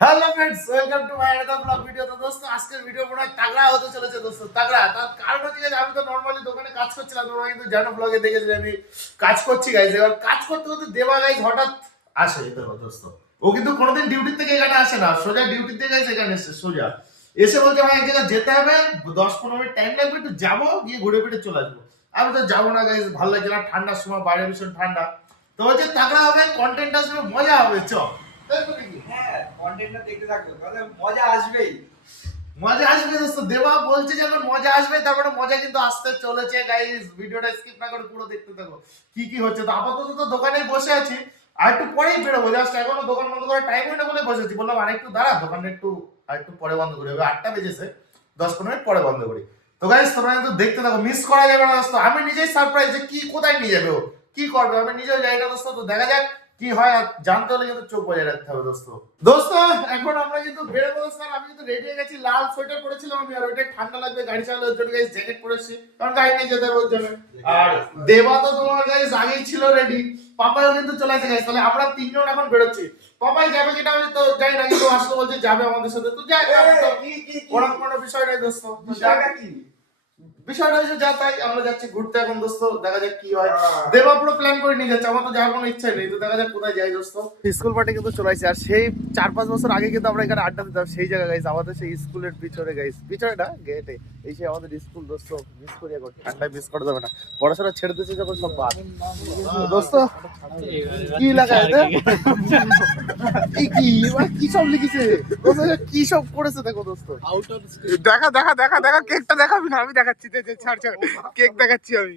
Hello friends welcome to my another blog video. তো দোস্ত আজকের ভিডিও পুরো তাগড়া হতে চলেছে দোস্ত, তাগড়া। তার কারণ হচ্ছে যে আমি তো নরমালি দোকানে কাজ করছিলাম, তোমরা কিন্তু জানো ব্লগে দেখেছি যে আমি কাজ করছি গাইস। এবার কাজ করতে করতে দেবা গাইস হঠাৎ আসে দেখো দোস্ত। ও কিন্তু কোনোদিন ডিউটি থেকে এখানে আসে না, সোজা ডিউটি থেকে গাইস এখানে এসে সোজা এসে বলছে ভাই এক জায়গায় যেতে হবে, 10-15 মিনিট টাইম লাগবে, একটু যাবো গিয়ে ঘুরে ফিরে চলে আসবো। আমি তো যাবো না গাইস, ভালো লাগছে না, ঠান্ডার সময় বাইরে ভীষণ ঠান্ডা। তো হচ্ছে তাগড়া হবে, কন্টেন্ট আসবে, মজা হবে, চ তাই তো নাকি? হ্যাঁ, কন্টেন্টটা দেখতে থাকো, তাহলে মজা আসবেই। মজা আসবে দোস্ত, দেবা বলছে যখন মজা আসবে, তারপরে মজা কিন্তু আসতে চলেছে গাইস। ভিডিওটা স্কিপ না করে পুরো দেখতে থাকো কি কি হচ্ছে। তো আপাতত তো দোকানেই বসে আছি, আর একটু পরেই বেরোবো, জাস্ট এখনো দোকান বন্ধ করার টাইম হয় না বলে বসেছি। বললাম আর একটু দাঁড়া, দোকানটা একটু আর একটু পরে বন্ধ করি, হবে 8টা বেজেছে, 10-15 মিনিট পরে বন্ধ করি। তো গাইস তোমরা কিন্তু দেখতে থাকো, মিস করা যাবে না দোস্ত। আমি নিজেই সারপ্রাইজ যে কি কোথায় নিয়ে যাবে, ও কি করবে আমি নিজেও জানি না দোস্ত। তো দেখা যাক কি হয়, আর জানতে হলে কিন্তু চোখ বজায় রাখতে হবে দোস্ত। দোস্ত এখন আমরা কিন্তু বেরোবো স্যার, আমি কিন্তু রেডি হয়ে গেছি, লাল সোয়েটার পরেছিলাম আমি, আর ওইটা ঠান্ডা লাগবে গাড়ি চালানোর জন্য গাইস জ্যাকেট পরেছি, কারণ গাড়ি নিয়ে যেতে হবে ওর জন্য। আর দেবা তো তোমার গাইস আগেই ছিল রেডি, পাপাও কিন্তু চলে আসে গাইস। তাহলে আমরা তিনজন এখন বেরোচ্ছি। পাপাই যাবে কিনা আমি তো জানি না, কিন্তু আসলে বলছে যাবে আমাদের সাথে। তো যাই, আমি তো ওরকম কোনো বিষয় নেই দোস্ত। তো বিষয়টা কি? বিষয়টা হচ্ছে যা তাই, আমরা যাচ্ছি ঘুরতে এখন দোস্ত, দেখা যাক কি হয়। দেবা পুরো প্ল্যান করে নিয়ে যাচ্ছে, আমার তো যাওয়ার কোনো ইচ্ছা নেই। তো দেখা যাক কোথায় যাই দোস্ত। স্কুল পার্টি কিন্তু চলে আসছে, আর সেই 4-5 বছর আগে কিন্তু আমরা এখানে আড্ডা দিতাম সেই জায়গা গাইস, আমাদের সেই স্কুলের পিছনে গাইস, পিছনে না গেটে, এই সেই আমাদের স্কুল দোস্ত। মিস করি এখন, ঠান্ডায় মিস করা যাবে না, পড়াশোনা ছেড়ে দিয়েছে যখন সব বাদ। দোস্ত কি লাগা এটা, এই কি এবার কি সব লিখেছে দোস্ত, কি সব করেছে দেখো দোস্ত। দেখা দেখা দেখা দেখা কেকটা দেখাবি না, আমি দেখাচ্ছি, ছাড় ছাড়, কেক দেখাচ্ছি আমি।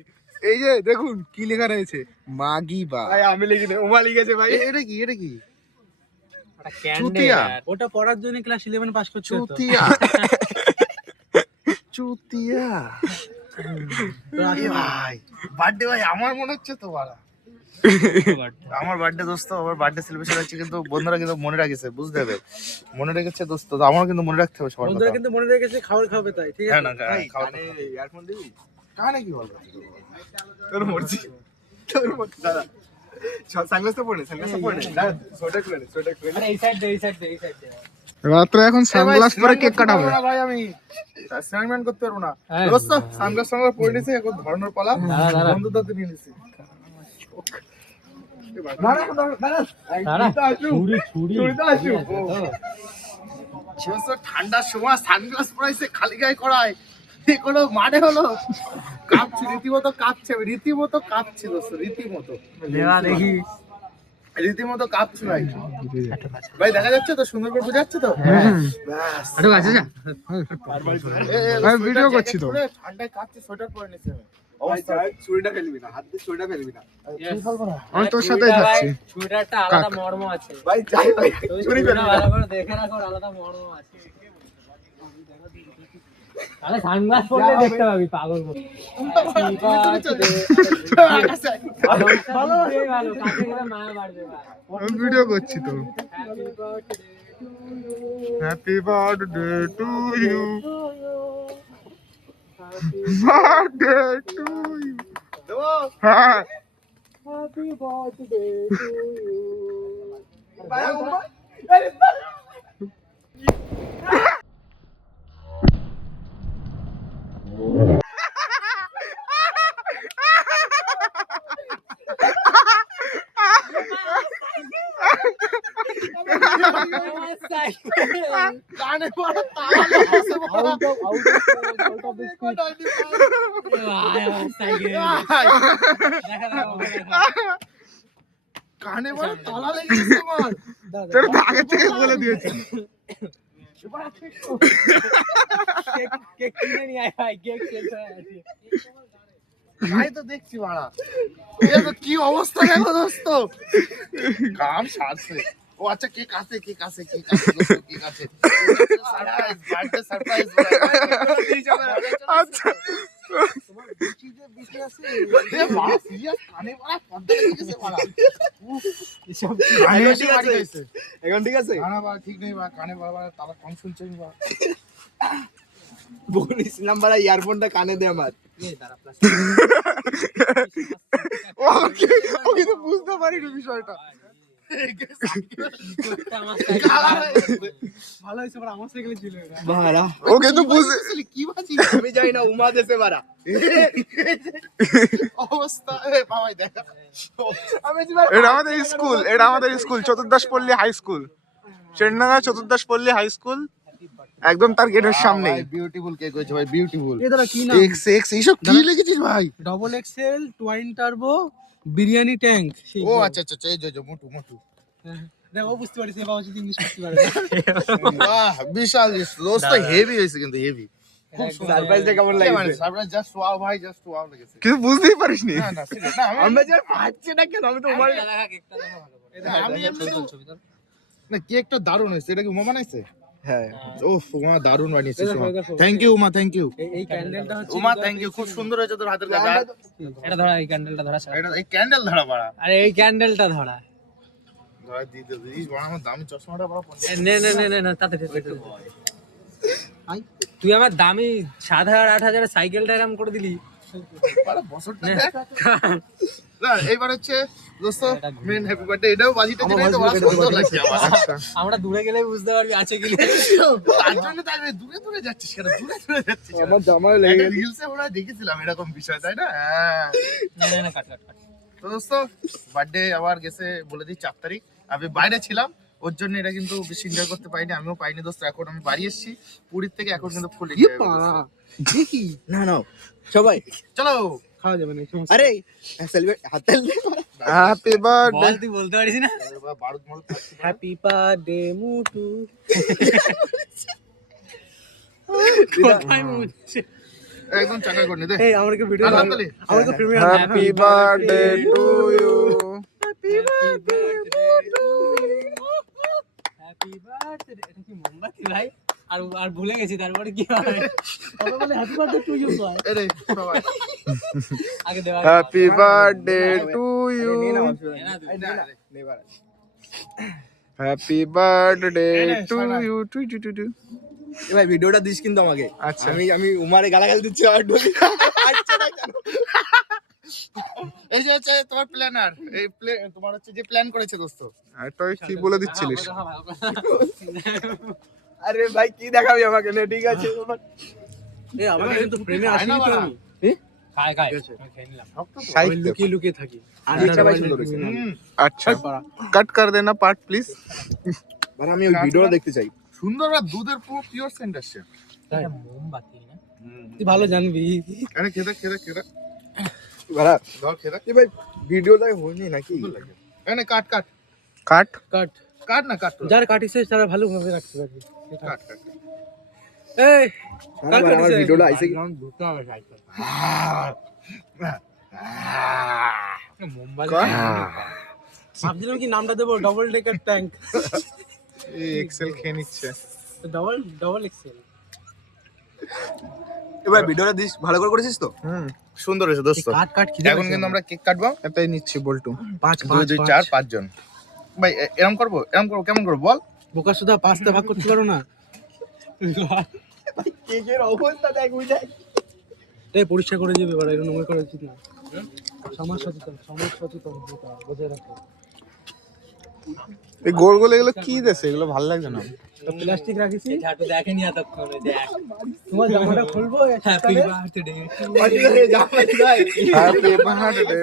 এই যে দেখুন কি লেখা রয়েছে, মাগি বা। ভাই আমি লিখিনি, ওমা লিখেছে ভাই। এটা কি, এটা কি চুতিয়া। ওটা পড়ার জন্য ক্লাস 11 পাস করতে হতো। চুতিয়া চুতিয়া। এ ভাই বার্থডে ভাই আমার মনে হচ্ছে তো বাড়া আমার বার্থডে দোস্ত, আমার বার্থডে সেলিব্রেশন হচ্ছে, কিন্তু বন্ধুরা কিন্তু মনে রাখেছে, বুঝতে হবে, মনে রেখেছে দোস্ত। তো আমার কিন্তু মনে রাখতে হবে সবার বন্ধুরা কথা। কিন্তু মনে রেখেছে খাবার খাবে তাই, ঠিক হ্যাঁ আছে? না খাওয়া ইয়ারফোন দিবি? কানে কি বলবো তোর মর্জি, তোর মর্জি দাদা। সানগ্লাস তো পরে, সানগ্লাস তো পরে, দাদা সোয়েটার খুলে নে, সোয়েটার খুলে নে। আরে এই সাইড দে, এই সাইড দে, এই সাইড দে। রাত্রে এখন সানগ্লাস পরে কেক কাটাবে। না ভাই, আমি স্নান করতে পারবো না হ্যাঁ। দোস্ত। সানগ্লাস সঙ্গে পরে নিয়েছি, এখন ধরানোর পালা, দাঁড়া। বন্ধুদের নিয়ে নিয়েছি। দাঁড়া, ছুরি ছুরি ছুরিটা আসু। দোস্ত ঠান্ডার সময় সানগ্লাস পরাইছে, খালি গায়ে করায়, কোনো মানে হলো, কাঁপছে রীতিমতো, কাঁপছে রীতিমতো, কাঁপছে দোস্ত রীতিমতো, দেবা দেখি। রীতিমতো কাঁপছে ভাই। ভাই দেখা যাচ্ছে তো, সুন্দর করে বোঝা যাচ্ছে তো? ব্যাস। আরে আছে যা। আমি ভিডিও করছি তো। ঠান্ডায় কাঁপছে, সোয়েটার পরে নিয়েছি আমি। অবস্থা, ছুরিটা ফেলবি না, হাত দিয়ে ছুরিটা ফেলবি না। কি ফেলবো না? আমি তোর সাথেই থাকছি। ছুরিটা আলাদা কাক। মর্ম আছে। ভাই যাই ভাই, তুই ছুরি ছুরিটা ফেলবি না। ভালো করে দেখে রাখো, আলাদা মর্ম আছে। আরে সানগ্লাস পরলে দেখতে পাবি পাগল মতো। আকাশে। ভালো ভালো কাছে গেলে মায়া বাড়বে ভাই। আমি ভিডিও করছি তো। Happy birthday to you. Happy birthday to you, birthday to you. দেবো? হ্যাঁ হ্যাপি বার্থডে টু ইউ। কানে পড়া তালা লেগেছে বাবা। কানে পড়া তালা লেগেছে আমার। তোর তো আগে থেকে বলে দিয়েছি। কেক কিনে নিয়ে আয় ভাই, কেক শেষ হয়ে আছে। তাই তো দেখছি বাড়া, এ তো কি অবস্থা দেখো দোস্ত, কাম সারছে। ও আচ্ছা, কেক আছে, কেক আছে, কেক আছে দোস্ত, কেক আছে। Surprise, birthday surprise. আচ্ছা তোমার কি যে বিষয় আছে, এ বাড়া সিরিয়াস, কানে পড়া পর্দা লেগেছে বাড়া। এসব কানে এখন এসে ঠিক বাড়ি আছে? গেছে। এখন ঠিক আছে? না না বাড়া, ঠিক নেই বাড়া, কানে বাড়া তারা কম শুনছে বাড়া। বলিস নাম্বার ইয়ারফোনটা কানে দে আমার। ও কিন্তু বুঝতে পারিনি বিষয়টা। ভালো হয়েছে বাড়া, আমার সাইকেলে ছিল এটা। ও কিন্তু বুঝে কি বাজি আমি যাই না উমা দেশে বাড়া অবস্থা বাবাই দেখা এটা আমাদের স্কুল চতুর্দশ পল্লী হাই স্কুল, সেনডাঙ্গা চতুর্দশ পল্লী হাই স্কুল, একদম তার গেটের সামনে। বিউটিফুল কেক হয়েছে ভাই, বিউটিফুল। এ দাদা কি নাম? এক্স এক্স এইসব কি লিখেছিস ভাই? Double axle twin turbo biryani tank. ও আচ্ছা আচ্ছা আচ্ছা, এই যে মোটু মোটু। দেখো বুঝতে পারিস বাবা যদি ইংলিশ করতে পারে। বাহ বিশাল দোস্ত, হেভি হয়েছে কিন্তু হেভি। খুব সারপ্রাইজটা কেমন লাগছে সারপ্রাইজ জাস্ট ওয়াও ভাই, জাস্ট ওয়াও লেগেছে। কিন্তু বুঝতেই পারিসনি। না না serious, না আমরা যে পাচ্ছি না কেন, আমি তো উমার আমি না কেকটা দারুণ হয়েছে। এটা কি উমা বানাইছে? হ্যাঁ ওফ উমা দারুণ বানিয়েছে। দেখো, দেখো। Thank you Uma, thank you এই ক্যান্ডেলটা হচ্ছে উমা, থ্যাংক ইউ। খুব সুন্দর হয়েছে তোর হাতের কাজ। এটা ধরা, এই ক্যান্ডেলটা ধরা। এটা এই ক্যান্ডেল ধরা বাড়া আরে এই ক্যান্ডেলটা ধরা। ধরা দিতে দিস বড়। আমার দামি চশমাটা বড় নে নে নে নে নে তাতে তুই আমার দামি 7,000 8,000 সাইকেলটা এরকম করে দিলি। বড় বছরটা দেখ। না এইবার হচ্ছে দোস্ত মেন হ্যাপি বার্থডে। এটাও বাজিটা দিলে তো বড় সুন্দর লাগছে আমার। আমরা দূরে গেলে বুঝতে পারবি আছে কি না। তার জন্য তাই দূরে দূরে যাচ্ছিস কেন? দূরে দূরে যাচ্ছিস কেন? আমার জামাই লেগে গেছে রিলসে ওরা দেখেছিলাম এরকম বিষয়, তাই না? হ্যাঁ। না না না কাট কাট কাট। তো দোস্ত বার্থডে আবার গেছে বলে দিই 4 তারিখ। আমি বাইরে ছিলাম, ওর জন্য এটা কিন্তু বেশি এনজয় করতে পারিনি। আমিও পাইনি দোস্ত। এখন আমি বাড়ি এসেছি পুরীর থেকে, এখন কিন্তু ফুল দেখি না না সবাই চলো। খাওয়া যাবে না এই সমস্যা। আরে সেলিব্রেট হাতে হ্যাপি বার্থডে। বল তুই বলতে পারিস না। বারুদ মারুদ থাকছে না। Happy birthday মুটু। কোথায় মুছছে? একদম চাকা করে নে দে। এই আমাকে ভিডিও আর হাততালি। আমাকে প্রিমিয়ার happy birthday to you. Happy birthday to you. Happy birthday. এটা কি মোমবাতি ভাই? আর আর ভুলে গেছি তারপরে কি হয়? তবে বলে হ্যাপি বার্থডে টু ইউ হয়। এই রে সবাই আগে দেওয়া। Happy birthday to you. Happy birthday to you to to to to. ভাই ভিডিওটা দিস কিন্তু আমাকে। আচ্ছা। আমি উমারে গালাগাল দিচ্ছি আর ঢুকে আচ্ছা না কেন? এই যে হচ্ছে তোমার প্ল্যানার, এই তোমার হচ্ছে যে প্ল্যান করেছে দোস্ত। আর তুই কি বলে দিচ্ছিলিস? আরে ভাই কি দেখাবি আমাকে নে ঠিক আছে এই আমাকে কিন্তু প্রেমে আসিনি তো আমি। খায় খায় আমি খেয়ে নিলাম। আমি সাহিত্য। লুকিয়ে লুকিয়ে থাকি। আর এটা ভাই সুন্দর হয়েছে আচ্ছা কাট কর দেনা পার্ট প্লিজ। মানে আমি ওই ভিডিওটা দেখতে চাই সুন্দর আর দুধের পুরো পিওর সেন্ট আসছে। এটা মোমবাতি না? তুই ভালো জানবি। আরে খেদা খেদা খেদা বাড়া ধর খেদা। এই ভাই ভিডিওটা হয়নি নাকি এনে কাট কাট কাট। কাট। কাট না কাট তোরা। যার কাটিছে তারা ভালোভাবে রাখতে পারবে। কাট কাট এই না ভাই আমার ভিডিওটা আইছে কি ধুতে হবে সাইকেল। মোমবাতি। ভাবছিলাম কি নামটা দেবো ডবল ডেকার ট্যাঙ্ক। এই এক্সেল খেয়ে নিচ্ছে। Double XL. এবার ভিডিওটা দিস ভালো করে করেছিস তো সুন্দর হয়েছে দোস্ত। কাট কাট খিদে এখন কিন্তু আমরা কেক কাটবো। এটাই নিচ্ছি বল্টু। 5 2 2 4 5 জন। ভাই এরকম করবো কেমন করবো বল? বোকা সুদা 5টা ভাগ করতে পারো না? কেকের অবস্থা দেখ বুঝাই এই পরিষ্কার করে দিবে এবার, এরকম করা উচিত না। সমাজ সচেতন বজায় রাখো। এই গোল গোল এগুলো কি দেছে? এগুলো ভালো লাগছে না। প্লাস্টিক রাখিস ঝাটু দেখেনি এতক্ষণ। দেখ তোমার জামাটা খুলবো। Happy birthday happy birthday.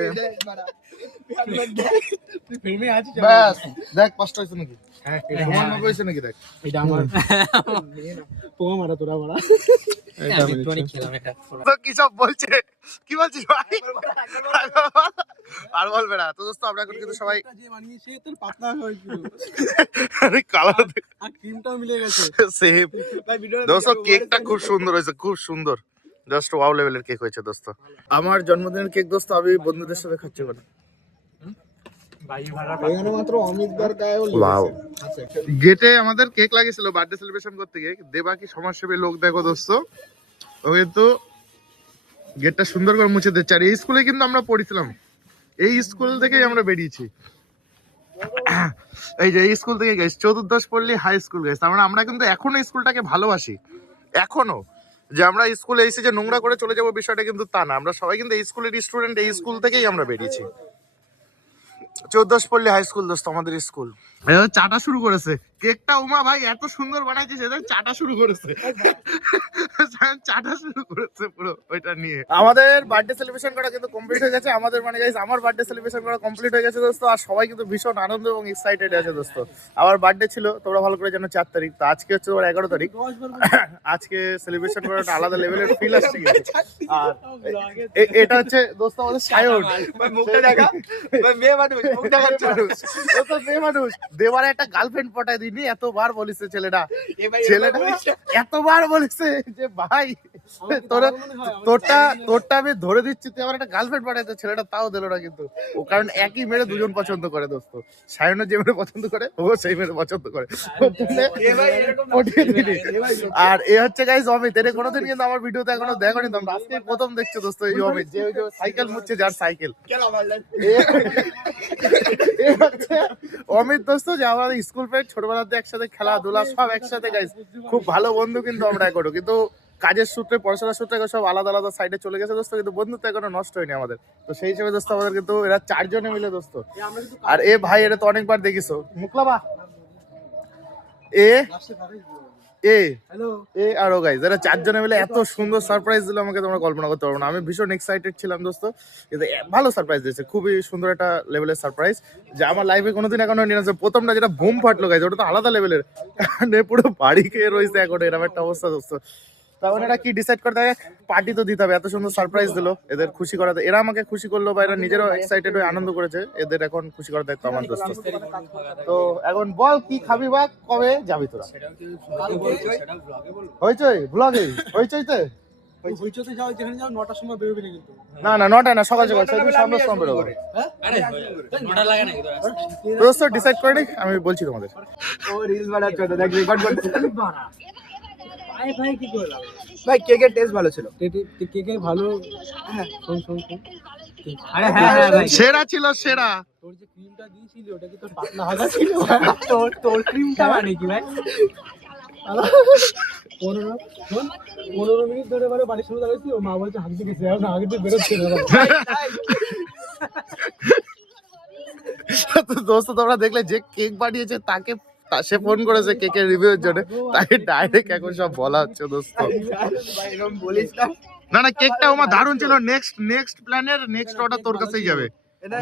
তুই ফিল্মে আছিস? ব্যাস দেখ কষ্ট হয়েছে নাকি? হ্যাঁ তোমার মনে হয়েছে নাকি? দেখ এটা আমার পোঙা মারা তোরা মারা। এটা আমি নিচ্ছি। খেলাম এটা। তো কি সব বলছে? কি বলছিস ভাই? আর বলবে না তো দোস্ত। আমরা এখন কিন্তু সবাই যে বানিয়েছে তোর পাতলা হয়েছিল আরে কালার আর ক্রিমটাও মিলে গেছে। সেম ভাই ভিডিওটা দোস্ত। কেকটা খুব সুন্দর হয়েছে, খুব সুন্দর। জাস্ট ওয়াও লেভেলের কেক হয়েছে দোস্ত। আমার জন্মদিনের কেক দোস্ত আমি বন্ধুদের সাথে খাচ্ছি এখন। এখানে মাত্র অমিতদার গায়ে ওয়াও। গেটে আমাদের কেক লাগিয়েছিল বার্থডে সেলিব্রেশন করতে গিয়ে। দেবাকি সমাজসেবী লোক দেখো দোস্ত, ও কিন্তু গেটটা সুন্দর করে মুছে দিচ্ছে। আর এই স্কুলে কিন্তু আমরা পড়েছিলাম, এই স্কুল থেকেই আমরা বেরিয়েছি। এই যে এই স্কুল থেকে গেছি, চতুর্দশ পল্লী হাই স্কুল গেছি। আমরা কিন্তু এখনো স্কুলটাকে ভালোবাসি। এখনো যে আমরা স্কুলে এসে যে নোংরা করে চলে যাবো বিষয়টা কিন্তু তা না। আমরা সবাই কিন্তু এই স্কুলের স্টুডেন্ট, এই স্কুল থেকেই আমরা বেরিয়েছি। চৌদ্দশপল্লী হাই স্কুল দোস্ত, আমাদের স্কুল। চাটা শুরু করেছে, কেকটা উমা ভাই এত সুন্দর বানাইছে, সেটা চাটা শুরু করেছে। চাটা শুরু করেছে পুরো ওইটা নিয়ে। আমাদের বার্থডে সেলিব্রেশন করা কিন্তু কমপ্লিট হয়ে গেছে। আমাদের মানে গাইস আমার বার্থডে সেলিব্রেশন করা কমপ্লিট হয়ে গেছে দোস্ত। আর সবাই কিন্তু ভীষণ আনন্দ এবং এক্সাইটেড আছে দোস্ত। আমার বার্থডে ছিল, তোমরা ভালো করে জানো, 4 তারিখ। তো আজকে হচ্ছে ওর 11 তারিখ। আজকে সেলিব্রেশন করার একটা আলাদা লেভেলের ফিল আসছে কিন্তু। আর এটা হচ্ছে দোস্ত আমাদের সায়ন। মুখটা দেখা, মেয়ে মানুষ মুখ দেখাচ্ছে। মেয়ে মানুষ দেওয়ার একটা গার্লফ্রেন্ড পটায় দিনি, এতবার বলিছে ছেলেটা এতবার বলেছে যে ভাই তোরটা আমি ধরে দিচ্ছি, তুই আমার একটা গার্লফ্রেন্ড পাঠাইছে। ছেলেটা তাও দিল না কিন্তু। ও কারণ একই মেয়ে দুজন পছন্দ করে দোস্ত। সায়নের যে মেয়ে পছন্দ করে ও সেই মেয়ে পছন্দ করে। আর এ হচ্ছে গাইস অমিত। এর কোনোদিন কিন্তু আমার ভিডিওতে এখনো দেখোনি তোমরা, আজকে প্রথম দেখছো দোস্ত। এই অমিত যে সাইকেল মুছছে, যার সাইকেল অমিত দোস্ত, যে আমাদের স্কুল ফ্রেন্ড, ছোটবেলাতে একসাথে খেলাধুলা সব একসাথে গাইস, খুব ভালো বন্ধু কিন্তু আমরা এখনো। কিন্তু কাজের সূত্রে, পড়াশোনার সূত্রে সব আলাদা আলাদা সাইডে চলে গেছে দোস্ত, কিন্তু বন্ধুত্ব এখনো নষ্ট হয়নি আমাদের। তো সেই হিসেবে দোস্ত আমাদের কিন্তু এরা 4 জনে মিলে দোস্ত। আর এ ভাই, এটা তো অনেকবার দেখিছো, মুকলাবা এ আর ও গাইস, এরা 4 জনে মিলে এত সুন্দর সারপ্রাইজ দিল আমাকে, তোমরা কল্পনা করতে পারবো না। আমি ভীষণ এক্সাইটেড ছিলাম দোস্ত, কিন্তু ভালো সারপ্রাইজ দিয়েছে, খুবই সুন্দর একটা লেভেলের সারপ্রাইজ, যে আমার লাইফে কোনোদিন এখনো নিয়ে আসে। প্রথমটা যেটা বুম ফাটলো গাইস, ওটা তো আলাদা লেভেলের, পুরো বাড়ি খেয়ে রয়েছে এখন, এরকম একটা অবস্থা দোস্ত। তখন এরা কি ডিসাইড করতে হবে, পার্টি তো দিতে হবে, এত সুন্দর সারপ্রাইজ দিলো, এদের খুশি করাতে। এরা আমাকে খুশি করলো বা এরা নিজেরও এক্সাইটেড হয়ে আনন্দ করেছে, এদের এখন খুশি করার দায়িত্ব আমার দোস্ত। তো এখন বল কি খাবি বা কবে যাবি তোরা? হইচই ব্লগে হইচইতে না না 9টায় না, সকাল সকাল সন্ধ্যার সময় বেরোবো। দোস্ত ডিসাইড করে নি, আমি বলছি তোমাদের। ভাই কেকের টেস্ট ভালো ছিল, কেকের ভালো। আরে হ্যাঁ ভাই, সেরা ছিল সেরা। তোর যে ক্রিমটা দিয়েছিলি ওটা কি তোর পাতলা ভাজা ছিল? তোর ক্রিমটা মানে কি ভাই? 15 মিনিট ধরে মানে বাড়ির সামনে দাঁড়িয়েছি, ও মা বলছে হাঁটতে গেছে, এখন আগে দিয়ে বেরোচ্ছে না। তো দোস্ত তোমরা দেখলে যে কেক বানিয়েছে তাকে, সে ফোন করেছে কেকের রিভিউর জন্য, তাই ডাইরেক্ট এখন সব বলা হচ্ছে দোস্ত। না না, কেকটা আমার দারুণ ছিল। নেক্সট প্ল্যানের নেক্সট অর্ডার তোর কাছেই যাবে,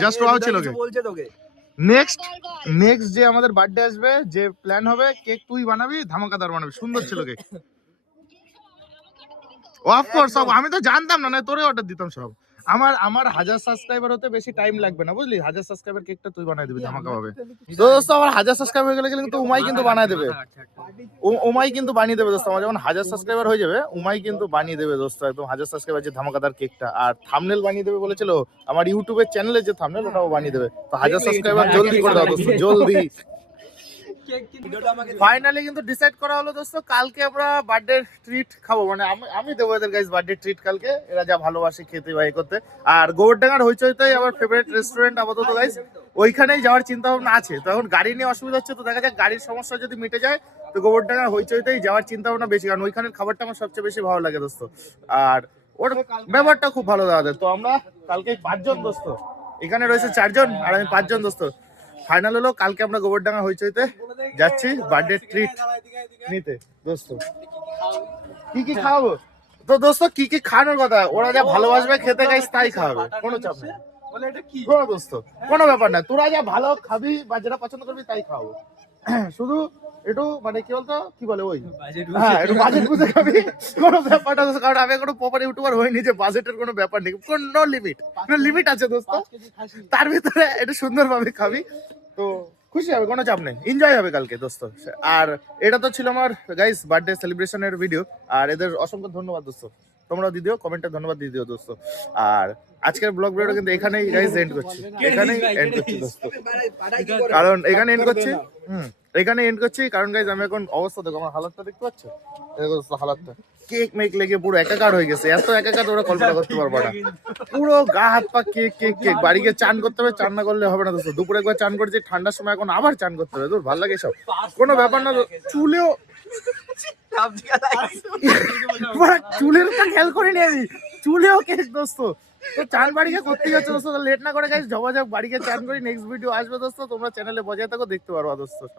জাস্ট ওয়াও ছিল কেক। বলছে তোকে নেক্সট যে আমাদের বার্থডে আসবে, যে প্ল্যান হবে, কেক তুই বানাবি, ধামাকাদার বানাবি, সুন্দর ছিল কেক। অফকোর্স, সব আমি তো জানতাম না, তোরে অর্ডার দিতাম সব। আমার 1000 সাবস্ক্রাইবার হতে বেশি টাইম লাগবে না, বুঝলি? 1000 সাবস্ক্রাইবার কেকটা তুই বানাই দিবি, ধামাকা হবে। দোস্ত আমার 1000 সাবস্ক্রাইবার হয়ে গেলে কিন্তু উমাই কিন্তু বানাই দেবে, উমাই কিন্তু বানিয়ে দেবে দোস্ত। আমার যখন 1000 সাবস্ক্রাইবার হয়ে যাবে, উমাই কিন্তু বানিয়ে দেবে দোস্ত, একদম 1000 সাবস্ক্রাইবার যে ধামাকাদার কেকটা। আর থাম্বনেল বানিয়ে দেবে বলেছিল, আমার ইউটিউবের চ্যানেলের যে থাম্বনেল, ওটাও বানিয়ে দেবে। তো 1000 সাবস্ক্রাইবার জলদি করে দাও দোস্ত, জলদি। ফাইনালি কিন্তু ডিসাইড করা হলো দোস্ত, কালকে আমরা বার্থডে ট্রিট খাবো, মানে আমি দেবো এদের গাইস বার্থডে ট্রিট কালকে। এরা যা ভালোবাসে খেতে বা করতে। আর গোবরডাঙ্গার হইচইতেই আমার ফেভারিট রেস্টুরেন্ট আপাতত গাইস, ওইখানেই যাওয়ার চিন্তা ভাবনা আছে। তো এখন গাড়ি নিয়ে অসুবিধা হচ্ছে, তো দেখা যাক গাড়ির সমস্যা যদি মিটে যায় তো গোবরডাঙ্গার হইচইতেই যাওয়ার চিন্তা ভাবনা বেশি, কারণ ওইখানের খাবারটা আমার সবচেয়ে বেশি ভালো লাগে দোস্ত। আর ওর ব্যাপারটা খুব ভালো দেওয়া যায়। তো আমরা কালকে 5 জন দোস্ত, এখানে রয়েছে 4 জন আর আমি 5 জন দোস্ত। ফাইনাল হলো কালকে আমরা গোবরডাঙ্গা হইচইতে যাচ্ছি বার্থডে ট্রিট নিতে দোস্ত। কি খাওয়াবো তো দোস্ত, কি খাওয়ানোর কথা, ওরা যা ভালোবাসবে খেতে গাইস তাই খাওয়াবে, কোনো চাপ নেই। কোনো দোস্ত কোনো ব্যাপার না, তোরা যা ভালো খাবি বা যেটা পছন্দ করবি তাই খাওয়াবো। শুধু একটু মানে কি বলতো, কি বলে ওই, হ্যাঁ একটু বাজেট বুঝে খাবি, কোনো ব্যাপারটা দোস্ত। কারণ আমি এখনো প্রপার ইউটিউবার হইনি যে বাজেটের কোনো ব্যাপার নেই, কোনো লিমিট আছে দোস্ত, তার ভিতরে একটু সুন্দরভাবে খাবি, তো খুশি হবে, কোনো চাপ নেই, এনজয় হবে কালকে দোস্ত। আর এটা তো ছিল আমার গাইস বার্থডে সেলিব্রেশনের ভিডিও। আর এদের অসংখ্য ধন্যবাদ দোস্ত, তোমরাও দিয়ে দিও কমেন্টে, ধন্যবাদ দিয়ে দিও দোস্ত। আর আজকের ব্লগ ভিডিওটা কিন্তু এখানেই গাইস এন্ড করছি, এখানেই এন্ড করছি দোস্ত, কারণ এখানে এন্ড করছি, এখানে এন্ড করছি কারণ গাইস আমি এখন অবস্থা দেখো, আমার হালাতটা দেখতে পাচ্ছ, দেখো দোস্ত হালাতটা, কেক মেক লেগে পুরো একাকার হয়ে গেছে, এত একাকার তোমরা কল্পনা করতে পারবো না। পুরো গা হাত পা কেক কেক কেক, বাড়ি গিয়ে চান করতে হবে, চান না করলে হবে না দোস্ত। দুপুরে একবার চান করেছি, ঠান্ডার সময় এখন আবার চান করতে হবে, তোর ভালো লাগে সব, কোনো ব্যাপার না। চুলেও চুলের তো খেয়াল করিনি আমি, চুলেও কেক দোস্ত, তো চান বাড়িকে করতেই হচ্ছে দোস্ত, লেট না করে গাইস জবা যাক বাড়িকে চান করি। নেক্সট ভিডিও আসবে দোস্ত, তোমরা চ্যানেলে বজায় থাকো, দেখতে পারবা দোস্ত সব।